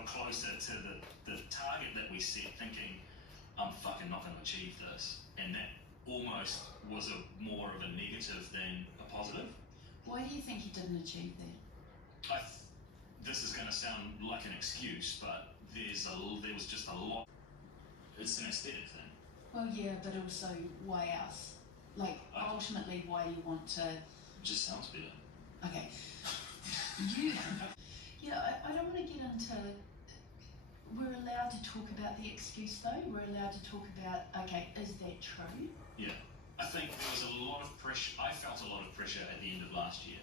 got closer to the target that we set, thinking, I'm fucking not going to achieve this. And that almost was more of a negative than a positive. Why do you think you didn't achieve that? This is going to sound like an excuse, but there was just a lot. It's an aesthetic thing. Well, yeah, but also, why else? Like, ultimately, why do you want to... It just sounds better. Okay. I don't want to get into... We're allowed to talk about the excuse, though. We're allowed to talk about, okay, is that true? Yeah. I think there was a lot of pressure. I felt a lot of pressure at the end of last year.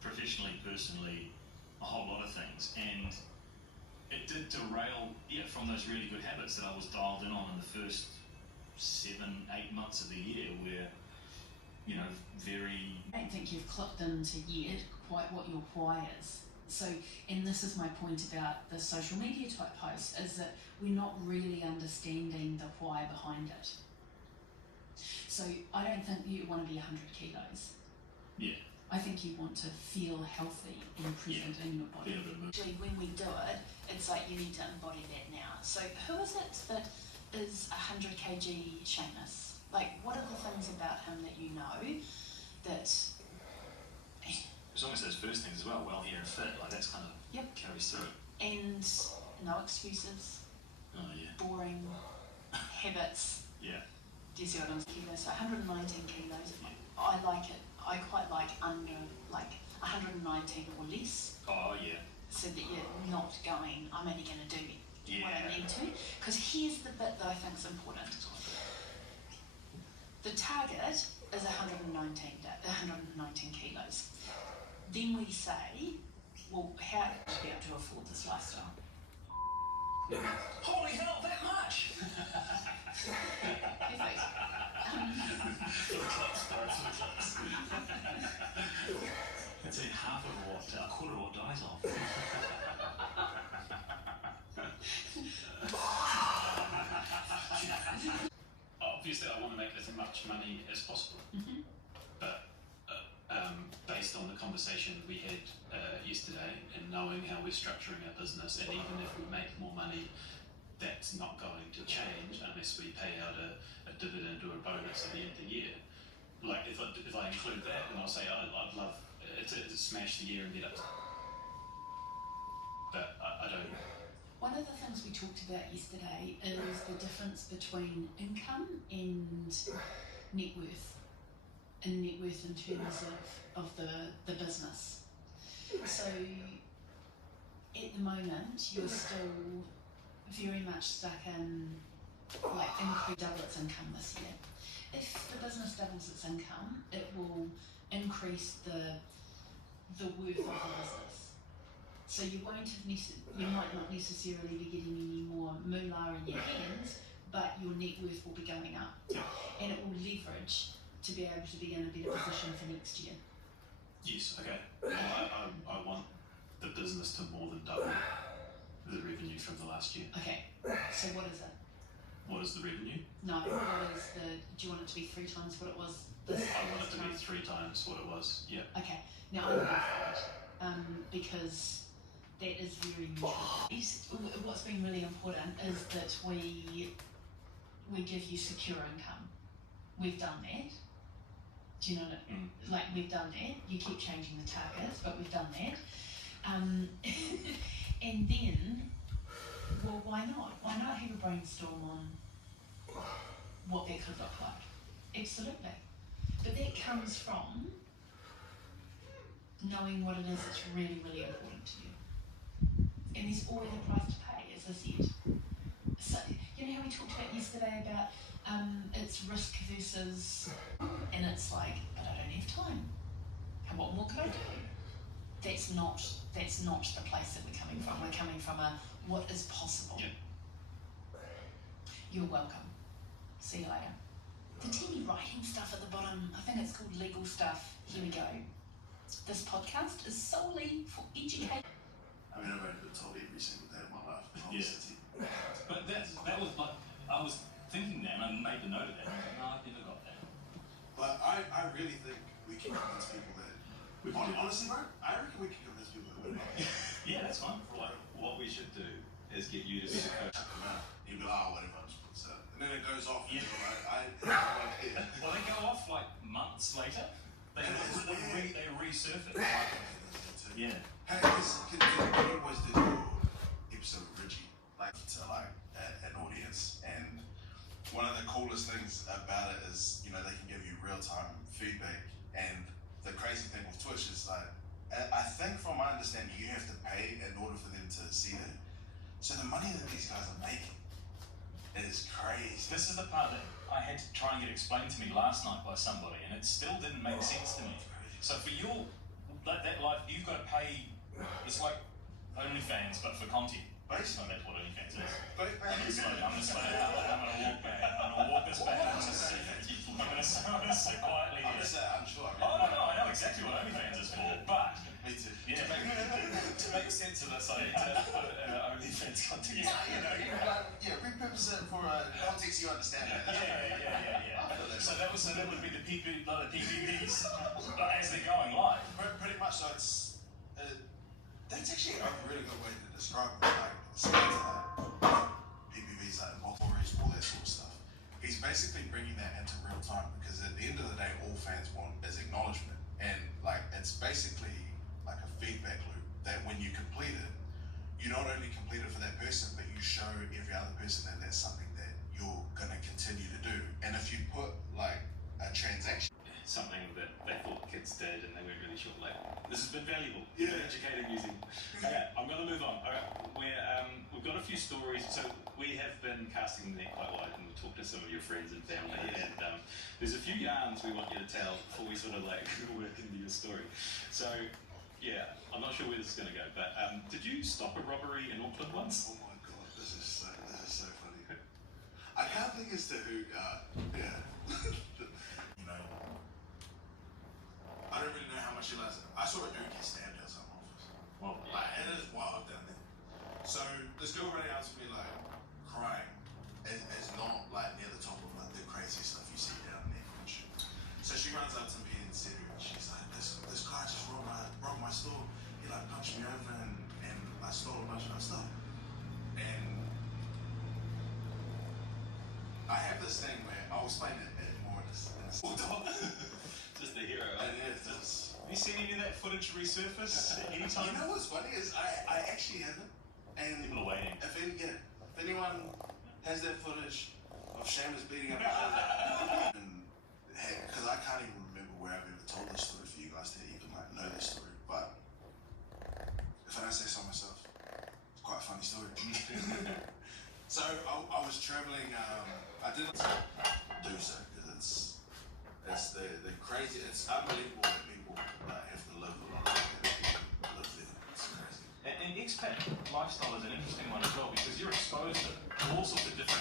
Professionally, personally, a whole lot of things. And it did derail, from those really good habits that I was dialed in on in the first 7-8 months of the year where, very... I don't think you've clicked into yet quite what your why is. So, and this is my point about the social media type posts, is that we're not really understanding the why behind it. So I don't think you want to be 100 kilos. Yeah. I think you want to feel healthy and present in your body. Actually, when we do it, it's like you need to embody that now. So who is it that is 100 kg Seamus? Like, what are the things about him that you know that... It's almost those first things as well, well, here and fit, like that's kind of carries through. And no excuses. Oh, yeah. Boring habits. Yeah. Do you see what I'm saying? So 119 kilos. Yeah. I like it. I quite like under, 119 or less. Oh, yeah. So that you're not going, I'm only going to do what I need to. Because here's the bit that I think is important. The target is 119 kilos. Then we say, well, how do you be able to afford this lifestyle? Holy hell, that much! Perfect. It's in half of a quarter of what dies off. Obviously, I want to make as much money as possible, but based on the conversation we had yesterday and knowing how we're structuring our business, and even if we make more money, that's not going to change unless we pay out a dividend or a bonus at the end of the year. Like if I include that, and I'll say I'd love to smash the year and get up, but I don't. One of the things we talked about yesterday is the difference between income and net worth. And net worth in terms of the business. So at the moment you're still very much stuck in increase double its income this year. If the business doubles its income, it will increase the worth of the business. So you might not necessarily be getting any more moolah in your hands, but your net worth will be going up, and it will leverage to be able to be in a better position for next year. Yes, okay. I want the business to more than double the revenue from the last year. Okay, so what is it? What is the revenue? No, what is do you want it to be 3 times what it was this I want it to time? be 3 times what it was, yeah. Okay, now I'm going for it, because that is very important. What's been really important is that we give you secure income. We've done that. Do you know what we've done that. You keep changing the targets, but we've done that. And then, well, why not? Why not have a brainstorm on what that could look like? Absolutely. But that comes from knowing what it is that's really, really important to you. And there's always a price to pay, as I said. So, you know how we talked about yesterday about it's risk versus, and it's like, but I don't have time. And what more could I do? That's not the place that we're coming from. We're coming from a what is possible. Yeah. You're welcome. See you later. The teeny writing stuff at the bottom, I think it's called legal stuff. Here we go. This podcast is solely for education. I mean, I've only been told every single day of my life. Yeah. But that was like, I was thinking that and I made the note of that. No, I've never got that. But I really think we can convince people that. Honestly, bro, I reckon we can convince people that we're not. Yeah, that's fine. Like, what we should do is get you to be the coach. You'd be like, oh, whatever, just put this out. And then it goes off, and Yeah. you're like, Well, they go off like months later. They resurface. Yeah. Hey, you always did your episode with Richie, like to an audience, and one of the coolest things about it is, you know, they can give you real-time feedback, and the crazy thing with Twitch is like, I think from my understanding, you have to pay in order for them to see it. So the money that these guys are making is crazy. This is the part that I had to try and get explained to me last night by somebody, and it still didn't make sense to me. So for your that life, you've got to pay. It's like OnlyFans, but for content. Basically, that's what OnlyFans is. I'm gonna walk this back. I'm gonna sit quietly. I'm just unsure. Oh no, I know exactly what OnlyFans is for, but Me too. yeah, to make sense of this, I need to put OnlyFans content. Yeah, repurpose it for a context you understand. Yeah. So that would be the PPPs, but as they're going live. Pretty much. So it's that's actually a really good way to describe it. Like PPVs, like multiple race, all that sort of stuff. He's basically bringing that into real time because at the end of the day, all fans want is acknowledgement, and like it's basically like a feedback loop that when you complete it, you not only complete it for that person, but you show every other person that that's something that you're going to continue to do. And if you put like a transaction, Something that they thought kids did and they weren't really sure. Like, this has been valuable. Yeah. Educating using. Okay, I'm going to move on. All right, we've got a few stories. So we have been casting the net quite wide, and we've talked to some of your friends and family. And there's a few yarns we want you to tell before we sort of like work into your story. So yeah, I'm not sure where this is going to go, but did you stop a robbery in Auckland once? oh my god, this is so funny. I can't think as to who. Yeah. You know, I don't really know how much he loves it. I saw a dude get stabbed outside my office. Well, Like, and it is wild down there. So this girl running out to me like crying is not like near the top of like the crazy stuff you see down there and shit. So she runs up to me in Syria and she's like, this guy just robbed my store. He like punched me over and I stole a bunch of my stuff. And I have this thing where I'll explain it more in this. Just the hero. And it's just, have you seen any of that footage resurface anytime? you know what's funny is I actually haven't. And People are waiting. if anyone has that footage of Seamus beating up each other, and because I can't even remember where I've ever told this story for you guys to even like know this story, but if I don't say so myself, it's quite a funny story. So I was traveling. I didn't do so because it's the crazy. It's unbelievable that people have to live live there. It's crazy. And expat lifestyle is an interesting one as well because you're exposed to all sorts of different